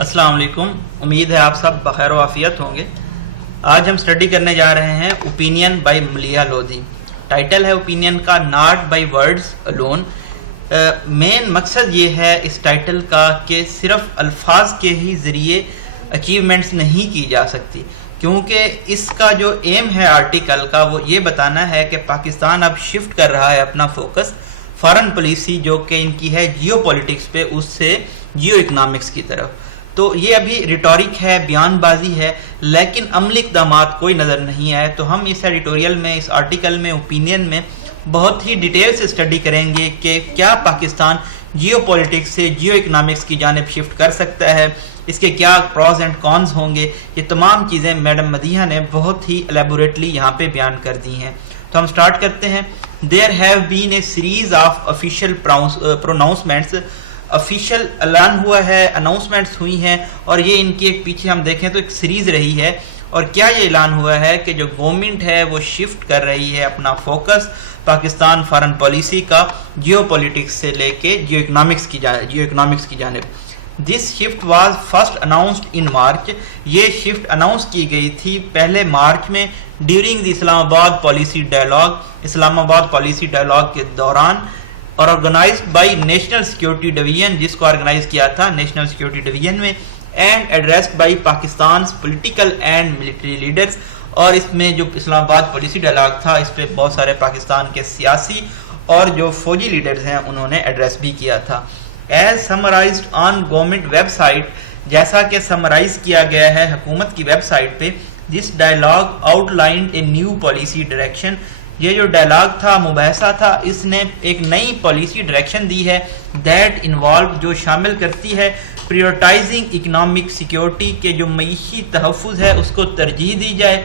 السلام علیکم، امید ہے آپ سب بخیر و عافیت ہوں گے۔ آج ہم سٹڈی کرنے جا رہے ہیں opinion by Maleeha Lodhi. Title ہے اوپینین کا not by words alone. Main مقصد یہ ہے اس ٹائٹل کا کہ صرف الفاظ کے ہی ذریعے اچیومنٹس نہیں کی جا سکتی، کیونکہ اس کا جو ایم ہے آرٹیکل کا وہ یہ بتانا ہے کہ پاکستان اب شفٹ کر رہا ہے اپنا فوکس فارن پالیسی جو کہ ان کی ہے جیو پولیٹکس پہ، اس سے جیو اکنامکس کی طرف۔ تو یہ ابھی ریٹورک ہے، بیان بازی ہے، لیکن عملی اقدامات کوئی نظر نہیں آئے۔ تو ہم اس ایڈیٹوریل میں، اس آرٹیکل میں، اوپینین میں بہت ہی ڈیٹیل سے اسٹڈی کریں گے کہ کیا پاکستان جیو پولیٹکس سے جیو اکنامکس کی جانب شفٹ کر سکتا ہے، اس کے کیا پروز اینڈ کونز ہوں گے۔ یہ تمام چیزیں میڈم مدیحہ نے بہت ہی الیبوریٹلی یہاں پہ بیان کر دی ہیں۔ تو ہم سٹارٹ کرتے ہیں۔ There have been a series of official pronouncements. official اعلان ہوا ہے، اناؤنسمنٹس ہوئی ہیں، اور یہ ان کی ایک پیچھے ہم دیکھیں تو ایک سیریز رہی ہے۔ اور کیا یہ اعلان ہوا ہے کہ جو گورنمنٹ ہے وہ شفٹ کر رہی ہے اپنا فوکس پاکستان فارن پالیسی کا جیو پولیٹکس سے لے کے جیو اکنامکس کی جانب۔ دس شفٹ واز فرسٹ اناؤنسڈ ان مارچ۔ یہ شفٹ اناؤنس کی گئی تھی پہلے مارچ میں ڈیورنگ دی اسلام آباد پالیسی ڈائلاگ، اسلام آباد پالیسی ڈائلاگ کے دوران، اور organised by national security division, جس کو آرگنائز کیا تھا نیشنل سیکورٹی ڈویژن میں، and addressed by Pakistan political and military leaders. اور اس میں جو اسلام آباد پالیسی ڈائلاگ تھا اس پہ بہت سارے پاکستان کے سیاسی اور جو فوجی لیڈرز ہیں انہوں نے ایڈریس بھی کیا تھا۔ ایز سمرائزڈ آن گورنمنٹ ویب سائٹ، جیسا کہ سمرائز کیا گیا ہے حکومت کی ویب سائٹ پہ، دس dialogue out lined a new policy direction. یہ جو ڈائلاگ تھا، مباحثہ تھا، اس نے ایک نئی پالیسی ڈائریکشن دی ہے دیٹ انوالو، جو شامل کرتی ہے پریورٹائزنگ اکنامک سیکورٹی کے جو معیشی تحفظ ہے اس کو ترجیح دی جائے،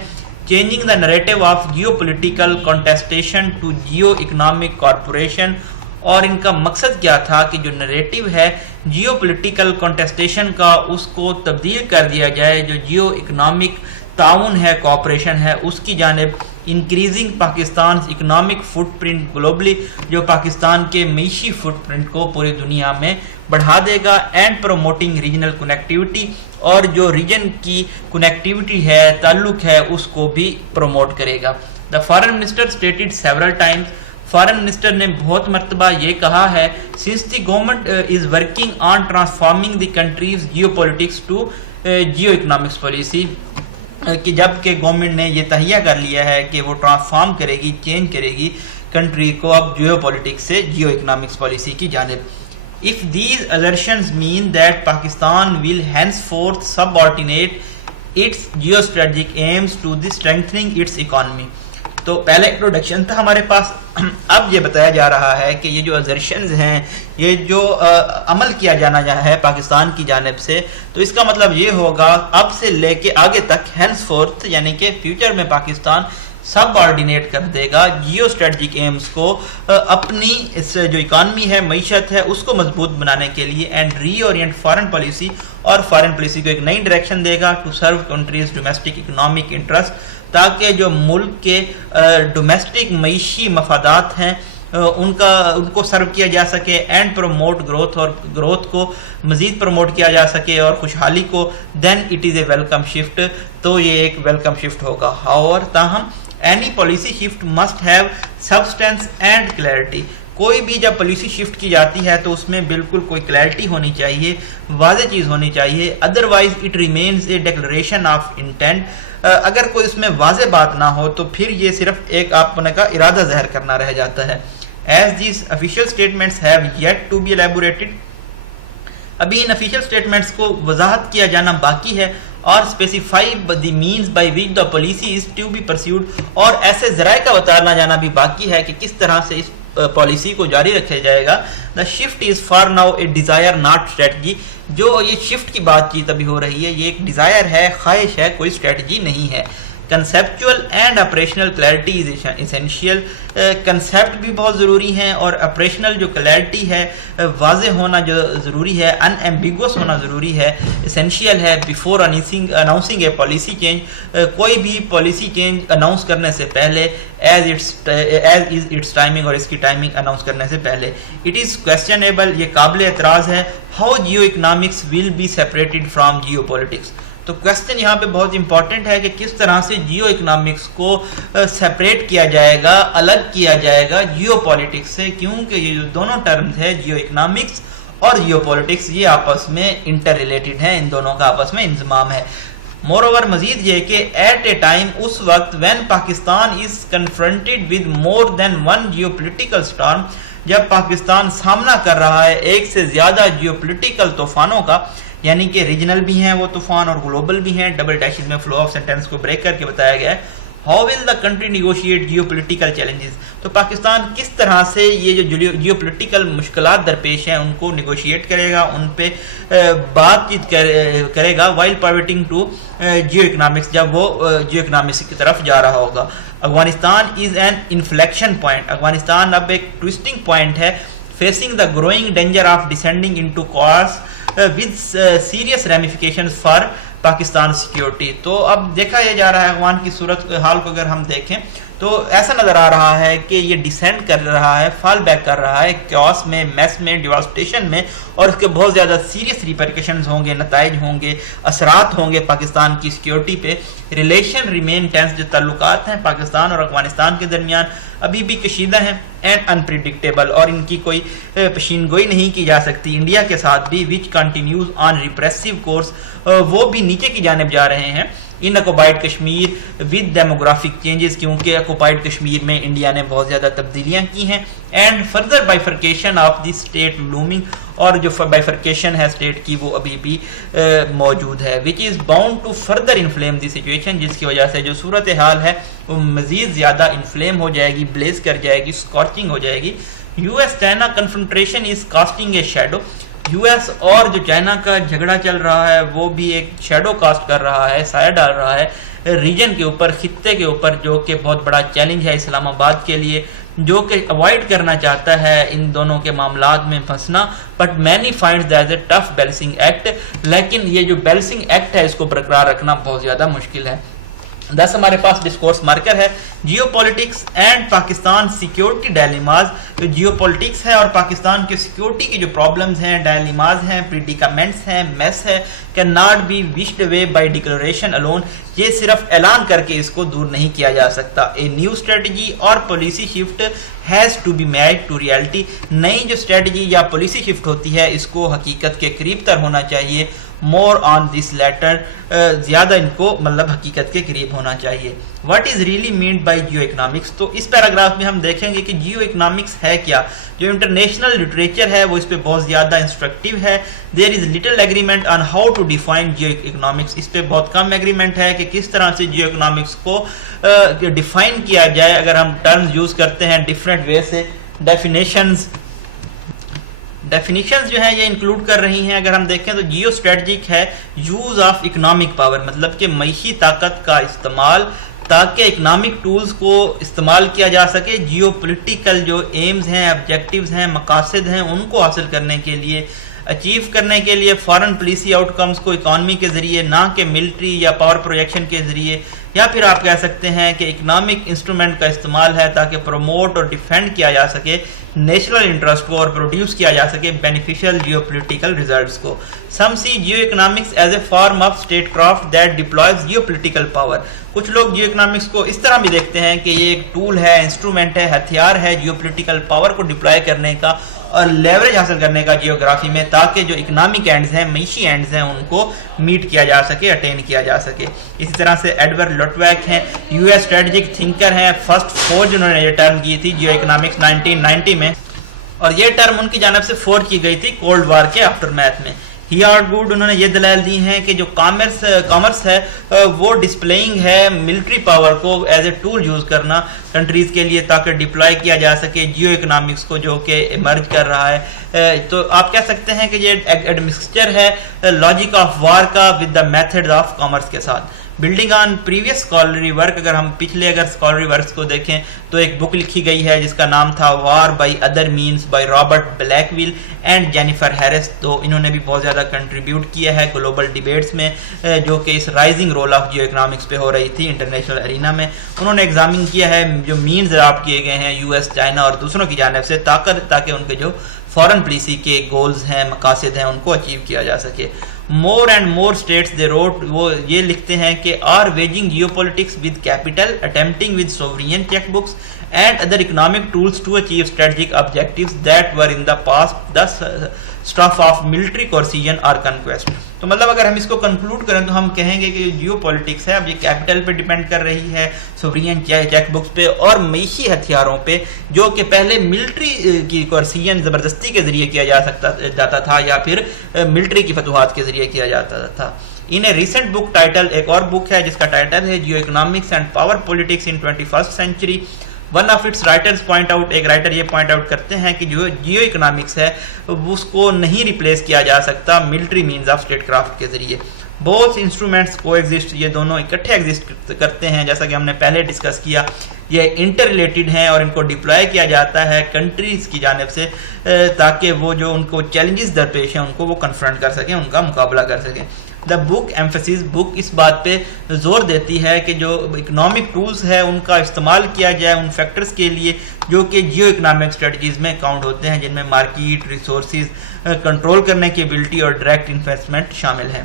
changing the narrative of geopolitical contestation to geoeconomic cooperation. اور ان کا مقصد کیا تھا کہ جو نریٹو ہے جیو پولیٹیکل کانٹیسٹیشن کا اس کو تبدیل کر دیا جائے، جو جیو اکنامک تعاون ہے، کوآپریشن ہے، اس کی جانب، increasing Pakistan economic footprint globally, جو پاکستان کے معیشی فٹ پرنٹ کو پوری دنیا میں بڑھا دے گا، اینڈ پروموٹنگ ریجنل کنیکٹیوٹی، اور جو ریجن کی کنیکٹیوٹی ہے، تعلق ہے، اس کو بھی پروموٹ کرے گا۔ The foreign minister stated several times, foreign minister نے بہت مرتبہ یہ کہا ہے، since the government is working on transforming the country's geopolitics to geoeconomics policy, کہ جب کہ گورنمنٹ نے یہ تہیہ کر لیا ہے کہ وہ ٹرانسفارم کرے گی، چینج کرے گی کنٹری کو اب جیو پولیٹکس سے جیو اکنامکس پالیسی کی جانب۔ If these assertions mean that Pakistan will henceforth subordinate its geostrategic aims to the strengthening its economy۔ تو پہلے انٹروڈکشن تھا ہمارے پاس، اب یہ بتایا جا رہا ہے کہ یہ جو assertions ہیں، یہ جو عمل کیا جانا ہے پاکستان کی جانب سے، تو اس کا مطلب یہ ہوگا اب سے لے کے آگے تک ہینس فورتھ، یعنی کہ فیوچر میں پاکستان سب آرڈینیٹ کر دے گا جیو اسٹریٹجک ایمز کو، اپنی اس جو اکانومی ہے، معیشت ہے، اس کو مضبوط بنانے کے لیے، and reorient foreign policy, اور فارن پالیسی کو ایک نئی ڈائریکشن دے گا to serve countries domestic economic interest, تاکہ جو ملک کے ڈومیسٹک معیشی مفادات ہیں ان کو سرو کیا جا سکے، اینڈ پروموٹ گروتھ، اور گروتھ کو مزید پروموٹ کیا جا سکے، اور خوشحالی کو، then it is a welcome shift. تو یہ ایک ویلکم شفٹ ہوگا۔ اور تاہم any policy shift must have substance and clarity. کوئی بھی جب پالیسی شفٹ کی جاتی ہے تو اس میں بالکل کوئی کلیئرٹی ہونی چاہیے، واضح چیز ہونی چاہیے، otherwise it remains a declaration of intent. اگر کوئی اس میں واضح بات نہ ہو تو پھر یہ صرف ایک آپ نے کا ارادہ ظاہر کرنا رہ جاتا ہے۔ As these official statements have yet to be elaborated، ابھی ان official statements کو وضاحت کیا جانا باقی ہے، اور specify the means by which the policy is to be pursued، اور ایسے ذرائع کا بتانا جانا بھی باقی ہے کہ کس طرح سے اس پالیسی کو جاری رکھا جائے گا۔ The shift is for now a desire not strategy، جو یہ شفٹ کی بات چیت ابھی ہو رہی ہے یہ ایک ڈیزائر ہے، خواہش ہے، کوئی اسٹریٹجی نہیں ہے۔ Conceptual and operational clarity is essential. Concept بھی بہت ضروری ہیں اور اپریشنل جو کلیئرٹی ہے واضح ہونا جو ضروری ہے, ان ایمبیگوس ہونا ضروری ہے, اسینشیل ہے before announcing a policy change. کوئی بھی پالیسی چینج اناؤنس کرنے سے پہلے ایز از اٹس ٹائمنگ, اور اس کی ٹائمنگ اناؤنس کرنے سے پہلے. اٹ از کویسچنیبل, یہ قابل اعتراض ہے, how geoeconomics will be separated from geopolitics. تو کویسچن یہاں پہ بہت امپورٹنٹ ہے کہ کس طرح سے جیو اکنامکس کو سیپریٹ کیا جائے گا, الگ کیا جائے گا جیو پولیٹکس سے, کیونکہ یہ جو دونوں ٹرمز ہے جیو اکنامکس اور جیو پولیٹکس یہ آپس میں انٹر ریلیٹڈ ہیں, ان دونوں کا آپس میں انضمام ہے. مور اوور مزید یہ کہ ایٹ اے ٹائم اس وقت when Pakistan is confronted with more than one geopolitical storm, جب پاکستان سامنا کر رہا ہے ایک سے زیادہ جیو پولیٹیکل طوفانوں کا, یعنی کہ ریجنل بھی ہیں وہ طوفان اور گلوبل بھی ہیں. ڈبل ڈیشز میں فلو آف سینٹینس کو بریک کر کے بتایا گیا ہے. How will the country negotiate geopolitical challenges. تو پاکستان کس طرح سے یہ جو جیو پولیٹیکل مشکلات درپیش ہیں ان کو نیگوشیٹ کرے گا, ان پہ بات چیت کرے گا وائل پائیوٹنگ ٹو جیو اکنامکس, جب وہ جیو اکنامکس کی طرف جا رہا ہوگا. Afghanistan is an inflection point. Afghanistan اب ایک ٹوسٹنگ پوائنٹ ہے, facing the growing danger of descending into course with serious ramifications for Pakistan security. تو اب دیکھا یہ جا رہا ہے افغان کی صورت حال کو اگر ہم دیکھیں تو ایسا نظر آ رہا ہے کہ یہ ڈیسینڈ کر رہا ہے, فال بیک کر رہا ہے کیوس میں, میس میں, ڈیواسٹیشن میں, اور اس کے بہت زیادہ سیریس ریپرکشنز ہوں گے, نتائج ہوں گے, اثرات ہوں گے پاکستان کی سیکیورٹی پہ. ریلیشن ریمین ٹینس, جو تعلقات ہیں پاکستان اور افغانستان کے درمیان ابھی بھی کشیدہ ہیں اینڈ انپریڈکٹیبل, اور ان کی کوئی پشین گوئی نہیں کی جا سکتی. انڈیا کے ساتھ بھی which continues on repressive course, وہ بھی نیچے کی جانب جا رہے ہیں in occupied Kashmir with demographic changes, کیونکہ اکوپائڈ کشمیر میں انڈیا نے بہت زیادہ تبدیلیاں کی ہیں. And further bifurcation of the state looming, اور جو بائیفرکیشن ہے اسٹیٹ کی وہ ابھی بھی موجود ہے, which is bound to further inflame the situation, جس کی وجہ سے جو صورتحال ہے وہ مزید زیادہ انفلیم ہو جائے گی, بلیز کر جائے گی, اسکارچنگ ہو جائے گی. U S China confrontation is costing a shadow. U S اور جو چائنا کا جھگڑا چل رہا ہے وہ بھی ایک شیڈو کاسٹ کر رہا ہے, سایہ ڈال رہا ہے ریجن کے اوپر, خطے کے اوپر, جو کہ بہت بڑا چیلنج ہے اسلام آباد کے لیے, جو کہ اوائڈ کرنا چاہتا ہے ان دونوں کے معاملات میں پھنسنا. But many finds that a tough balancing act, لیکن یہ جو بیلنسنگ ایکٹ ہے اس کو برقرار رکھنا بہت زیادہ مشکل ہے. 10 ہمارے پاس ڈسکورس مارکر ہے, geopolitics and Pakistan security dilemmas. جو جیو پولیٹکس ہے اور پاکستان کے سیکیورٹی کی جو پرابلمز ہیں, ڈائلیماز ہیں, پریڈیکامنٹس ہیں, میس ہے, can not be washed away by declaration alone. یہ صرف اعلان کر کے اس کو دور نہیں کیا جا سکتا. اے نیو اسٹریٹجی اور policy shift has to be made to reality. نئی جو اسٹریٹجی یا پالیسی شفٹ ہوتی ہے اس کو حقیقت کے قریب تر ہونا چاہیے. مور آن دس لیٹر, زیادہ ان کو مطلب حقیقت کے قریب ہونا چاہیے. What is really meant by geoeconomics. تو اس پیراگراف میں ہم دیکھیں گے کہ جیو اکنامکس ہے کیا. جو انٹرنیشنل لٹریچر ہے وہ اس پہ بہت زیادہ انسٹرکٹیو ہے. There is little agreement on how to define geoeconomics. اس پہ بہت کم ایگریمنٹ ہے کہ کس طرح سے جیو اکنامکس کو ڈیفائن کیا جائے. اگر ہم ٹرمز یوز کرتے ہیں ڈفرینٹ وے سے, ڈیفینیشنز جو ہیں یہ انکلوڈ کر رہی ہیں. اگر ہم دیکھیں تو جیو اسٹریٹجک ہے یوز آف اکنامک پاور, مطلب کہ معیشی طاقت کا استعمال تاکہ اکنامک ٹولز کو استعمال کیا جا سکے جیو پولیٹیکل جو ایمز ہیں, آبجیکٹیوز ہیں, مقاصد ہیں, ان کو حاصل کرنے کے لیے, اچیو کرنے کے لیے فارن پالیسی آؤٹ کمز کو اکانومی کے ذریعے, نہ کہ ملٹری یا پاور پروجیکشن کے ذریعے, یا پھر آپ کہہ سکتے ہیں کہ اکنامک انسٹرومنٹ کا استعمال ہے تاکہ پروموٹ اور ڈیفینڈ کیا جا سکے نیشنل انٹرسٹ کو اور پروڈیوس کیا جا سکے بینیفیشل جیو پولیٹیکل ریزلٹس کو. Some see geoeconomics as a form of statecraft that deploys geopolitical power. کچھ لوگ جیو اکنامکس کو اس طرح بھی دیکھتے ہیں کہ یہ ایک ٹول ہے, انسٹرومنٹ ہے, ہتھیار ہے جیو پولیٹیکل پاور کو ڈپلائی کرنے کا اور لیوریج حاصل کرنے کا جیوگرافی میں, تاکہ جو اکنامک اینڈز ہیں, معیشی اینڈز ہیں, ان کو میٹ کیا جا سکے, اٹین کیا جا سکے. اسی طرح سے ایڈورڈ لوٹویک ہیں, یو ایس اسٹریٹجک تھنکر ہیں, فرسٹ فورج انہوں نے یہ ٹرم کی تھی جیو اکنامکس 1990 میں, اور یہ ٹرم ان کی جانب سے فورج کی گئی تھی کولڈ وار کے آفٹر میتھ میں. ہیارڈ گوڈ انہوں نے یہ دلائل دی ہیں کہ جو کامرس ہے وہ ڈسپلینگ ہے ملٹری پاور کو ایز اے ٹول یوز کرنا کنٹریز کے لیے تاکہ ڈپلائی کیا جا سکے جیو اکنامکس کو جو کہ ایمرج کر رہا ہے. تو آپ کہہ سکتے ہیں کہ یہ ایڈمکسچر ہے لاجک آف وار کا with the method of commerce کے ساتھ. بلڈنگ آن پریویس اسکالری ورک، اگر ہم پچھلے اسکالری ورکس کو دیکھیں تو ایک بک لکھی گئی ہے جس کا نام تھا war by other means by Robert Blackwill and Jennifer Harris. تو انہوں نے بھی بہت زیادہ کنٹریبیوٹ کیا ہے گلوبل ڈیبیٹس میں جو کہ اس rising role of geoeconomics پہ ہو رہی تھی انٹرنیشنل ارینا میں. انہوں نے ایگزامن کیا ہے جو مینز اڈاپٹ کیے گئے ہیں یو ایس، چائنا اور دوسروں کی جانب سے تاکہ ان کے جو فارن پالیسی کے گولز ہیں، مقاصد ہیں، ان کو اچیو کیا جا سکے. More and more states they route, وہ یہ لکھتے ہیں کہ are waging geopolitics with capital attempting with sovereign chequebooks and other economic tools to achieve strategic objectives that were in the past the stuff of military coercion or conquest. تو مطلب اگر ہم اس کو conclude کریں تو ہم کہیں گے کہ جیو پولیٹکس ہے اب یہ کیپٹل پہ ڈیپینڈ کر رہی ہے، سوورین چیک بکس پہ اور معیشی ہتھیاروں پہ، جو کہ پہلے ملٹری کی کورسین زبردستی کے ذریعے کیا جاتا تھا یا پھر ملٹری کی فتوحات کے ذریعے کیا جاتا تھا. ان اے ریسنٹ بک ٹائٹل، ایک اور بک ہے جس کا ٹائٹل ہے geoeconomics and power politics in 21st century. One of its writers point out, ایک رائٹر یہ پوائنٹ آؤٹ کرتے ہیں کہ جو جیو اکنامکس ہے اس کو نہیں ریپلیس کیا جا سکتا military means of statecraft کے ذریعے. بہت انسٹرومنٹس کو ایگزسٹ، یہ دونوں اکٹھے ایگزسٹ کرتے ہیں، جیسا کہ ہم نے پہلے ڈسکس کیا یہ انٹر ریلیٹڈ ہیں اور ان کو ڈپلوائے کیا جاتا ہے کنٹریز کی جانب سے تاکہ وہ جو ان کو چیلنجز درپیش ہیں ان کو وہ کنفرنٹ کر سکیں، ان کا مقابلہ کر سکیں. دا بک ایمفسس، بک اس بات پہ زور دیتی ہے کہ جو اکنامک ٹولز ہے ان کا استعمال کیا جائے ان فیکٹرز کے لیے جو کہ جیو اکنامک اسٹریٹجیز میں کاؤنٹ ہوتے ہیں، جن میں مارکیٹ، ریسورسز کنٹرول کرنے کی ایبلٹی اور ڈائریکٹ انویسٹمنٹ شامل ہیں.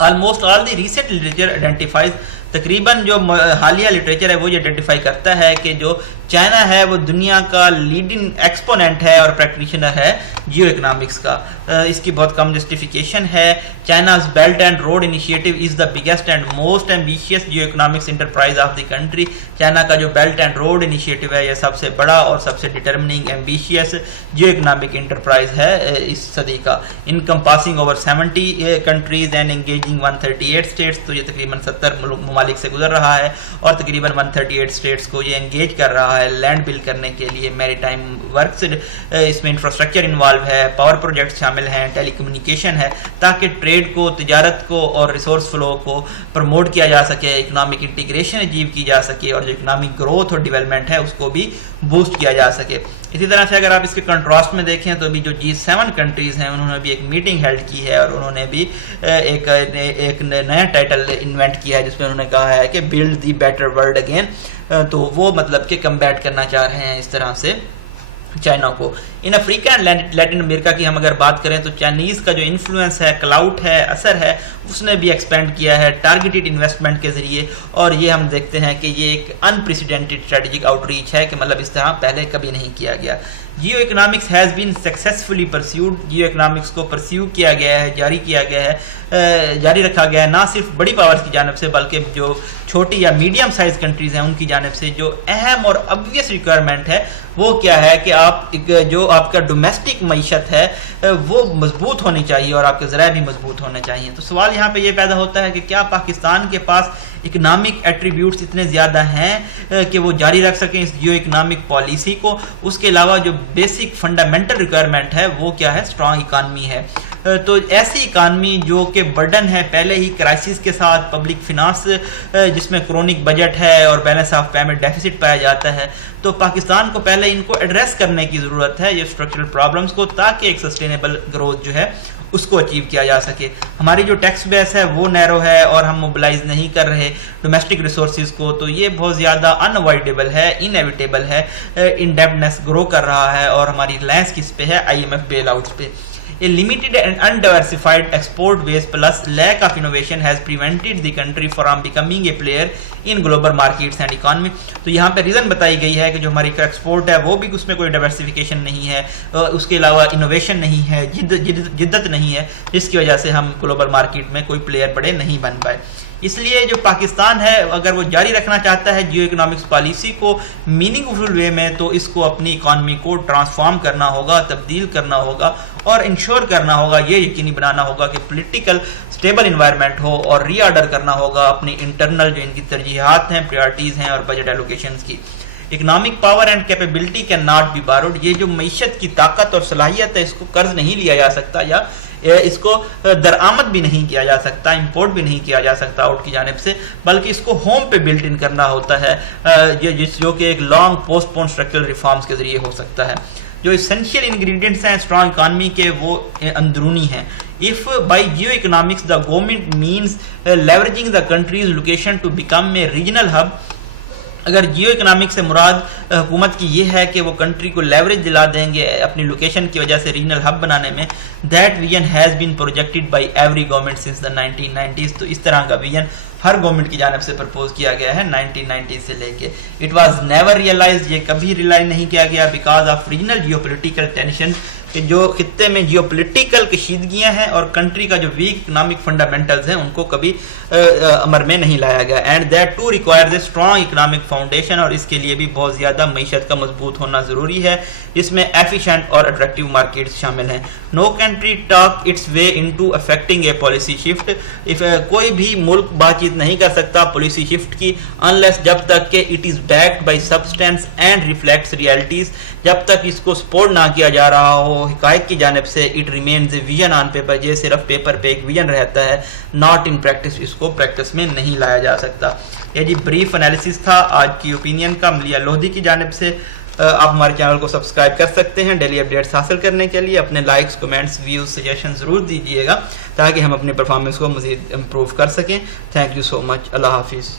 Almost all the recent literature identifies, تقریباً جو حالیہ لٹریچر ہے وہ یہ آئیڈینٹیفائی کرتا ہے کہ جو چائنا ہے وہ دنیا کا لیڈنگ ایکسپوننٹ ہے اور پریکٹیشنر ہے جیو اکنامکس کا. اس کی بہت کم جسٹیفیکیشن ہے. China's belt and road initiative is the biggest and most ambitious geoeconomics enterprise of the country. China کا جو بیلٹ اینڈ روڈ انیشیٹو ہے یہ سب سے بڑا اور سب سے determining ambitious geoeconomic enterprise ہے اس صدی کا. Encompassing over 70 countries and engaging 138 states. تو یہ تقریباً 70 ممالک سے گزر رہا ہے اور تقریباً 138 اسٹیٹس کو یہ انگیج کر رہا ہے لینڈ بل کرنے کے لیے. میری ٹائم ورکس اس میں انفراسٹرکچر انوالو ہے، پاور پروجیکٹ شامل ہیں، ٹیلی کمیونیکیشن ہے تاکہ ٹریڈ کو، تجارت کو اور ریسورس فلو کو پروموٹ کیا جا سکے، اکنامک انٹیگریشن اچیو کی جا سکے اور جو اکنامک گروتھ اور ڈیولپمنٹ ہے اس کو بھی بوسٹ کیا جا سکے. اسی طرح سے اگر آپ اس کے کنٹراسٹ میں دیکھیں تو بھی جو G7 کنٹریز ہیں انہوں نے بھی ایک میٹنگ ہیلڈ کی ہے اور انہوں نے بھی ایک نیا ٹائٹل انوینٹ کیا ہے جس میں انہوں نے کہا ہے کہ build the better world again. تو وہ مطلب کہ کمبیٹ کرنا چاہ رہے ہیں اس طرح سے چائنا کو. ان افریقہ اینڈ لیٹن امریکہ کی ہم اگر بات کریں تو چائنیز کا جو انفلوئنس ہے، کلاؤٹ ہے، اثر ہے، اس نے بھی ایکسپینڈ کیا ہے ٹارگیٹڈ انویسٹمنٹ کے ذریعے. اور یہ ہم دیکھتے ہیں کہ یہ ایک انپریسیڈنٹڈ اسٹریٹجک آؤٹ ریچ ہے کہ مطلب اس طرح پہلے کبھی نہیں کیا گیا. Geoeconomics has been successfully pursued. Geoeconomics کو پرسیو کیا گیا ہے، جاری کیا گیا ہے، جاری رکھا گیا ہے نہ صرف بڑی پاورز کی جانب سے بلکہ جو چھوٹی یا میڈیم سائز کنٹریز ہیں ان کی جانب سے. جو اہم اور obvious ریکوائرمنٹ ہے وہ کیا ہے کہ جو آپ کا ڈومیسٹک معیشت ہے وہ مضبوط ہونی چاہیے اور آپ کے ذرائع بھی مضبوط ہونے چاہیے. تو سوال یہاں پہ یہ پیدا ہوتا ہے کہ کیا پاکستان کے پاس اکنامک ایٹریبیوٹس اتنے زیادہ ہیں کہ وہ جاری رکھ سکیں اس جیو اکنامک پالیسی کو؟ اس کے علاوہ جو بیسک فنڈامنٹل ریکوائرمنٹ ہے وہ کیا ہے؟ اسٹرانگ اکانمی ہے. تو ایسی اکانمی جو کہ برڈن ہے پہلے ہی کرائسس کے ساتھ، پبلک فنانس جس میں کرونک بجٹ ہے اور بیلنس آف پیمنٹ ڈیفیسٹ پایا جاتا ہے، تو پاکستان کو پہلے ان کو ایڈریس کرنے کی ضرورت ہے یہ اسٹرکچرل پرابلمس کو تاکہ ایک سسٹینیبل گروتھ جو ہے اس کو اچیو کیا جا سکے. ہماری جو ٹیکس بیس ہے وہ نیرو ہے اور ہم موبلائز نہیں کر رہے ڈومیسٹک ریسورسز کو، تو یہ بہت زیادہ انوائڈیبل ہے، انیویٹیبل ہے. انڈیپٹنس گرو کر رہا ہے اور ہماری ریلائنس کس پہ ہے؟ IMF بیل آؤٹس پہ. A limited and undiversified export base plus lack of innovation has prevented the country from becoming a player in global markets and economy. تو یہاں پہ ریزن بتائی گئی ہے کہ جو ہماری ایکسپورٹ ہے وہ بھی اس میں کوئی ڈائیورسفیکیشن نہیں ہے، اس کے علاوہ انوویشن نہیں ہے، جدت نہیں ہے، جس کی وجہ سے ہم گلوبل مارکیٹ میں کوئی پلیئر بڑے نہیں بن پائے. اس لیے جو پاکستان ہے اگر وہ جاری رکھنا چاہتا ہے جیو اکنامکس پالیسی کو میننگ فل وے میں، تو اس کو اپنی اکانومی کو ٹرانسفارم کرنا ہوگا، تبدیل کرنا ہوگا اور انشور کرنا ہوگا، یہ یقینی بنانا ہوگا کہ پولیٹیکل اسٹیبل انوائرمنٹ ہو اور ری آرڈر کرنا ہوگا اپنی انٹرنل جو ان کی ترجیحات ہیں، پریارٹیز ہیں اور بجٹ ایلوکیشنز کی. Economic power and capability can not be borrowed. یہ جو معیشت کی طاقت اور صلاحیت ہے اس کو قرض نہیں لیا جا سکتا یا اس کو درآمد بھی نہیں کیا جا سکتا, امپورٹ بھی نہیں کیا جا سکتا آؤٹ کی جانب سے, بلکہ اس کو ہوم پہ بلٹ ان کرنا ہوتا ہے, جو کہ ایک لانگ پوسٹ پون اسٹرکچرل ریفارمز کے ذریعے ہو سکتا ہے. جو اسینشیل انگریڈینٹس ہیں اسٹرانگ اکانومی کے وہ اندرونی ہیں. If by geo-economics the government means leveraging the country's location to become a regional hub, اگر جیو اکنامک سے مراد حکومت کی یہ ہے کہ وہ کنٹری کو لیوریج دلا دیں گے اپنی لوکیشن کی وجہ سے ریجنل ہب بنانے میں, that vision has been projected by every government since the 1990s. تو اس طرح کا ویژن ہر گورنمنٹ کی جانب سے پرپوز کیا گیا ہے 1990 سے لے کے. اٹ واز نیور ریئلائزڈ, یہ کبھی ریلائز نہیں کیا گیا, because of regional geopolitical tension, کہ جو خطے میں جیو پولیٹیکل کشیدگیاں ہیں اور کنٹری کا جو ویک اکنامک فنڈامنٹلز ہیں ان کو کبھی عمر میں نہیں لایا گیا. And that too requires a strong economic foundation, اور اس کے لیے بھی بہت زیادہ معیشت کا مضبوط ہونا ضروری ہے جس میں ایفیشینٹ اور اٹریکٹیو مارکیٹس شامل ہیں. No country talk its way into effecting a policy shift, کوئی بھی ملک بات چیت نہیں کر سکتا پالیسی شفٹ کی انلیس جب تک کہ it is backed by substance and reflects realities, جب تک اس کو سپورٹ نہ کیا جا رہا ہو حقائق کی جانب سے. It remains a vision on paper, یہ صرف پیپر پہ ایک ویژن رہتا ہے, ناٹ ان پریکٹس, اس کو پریکٹس میں نہیں لایا جا سکتا. یہ جی بریف انالیسس تھا آج کی اوپینین کا ملیحہ لودھی کی جانب سے. آپ ہمارے چینل کو سبسکرائب کر سکتے ہیں ڈیلی اپڈیٹس حاصل کرنے کے لیے. اپنے لائکس, کمنٹس, ویوز, سجیشن ضرور دیجیے گا تاکہ ہم اپنے پرفارمنس کو مزید امپروو کر سکیں. تھینک یو سو مچ. اللہ حافظ.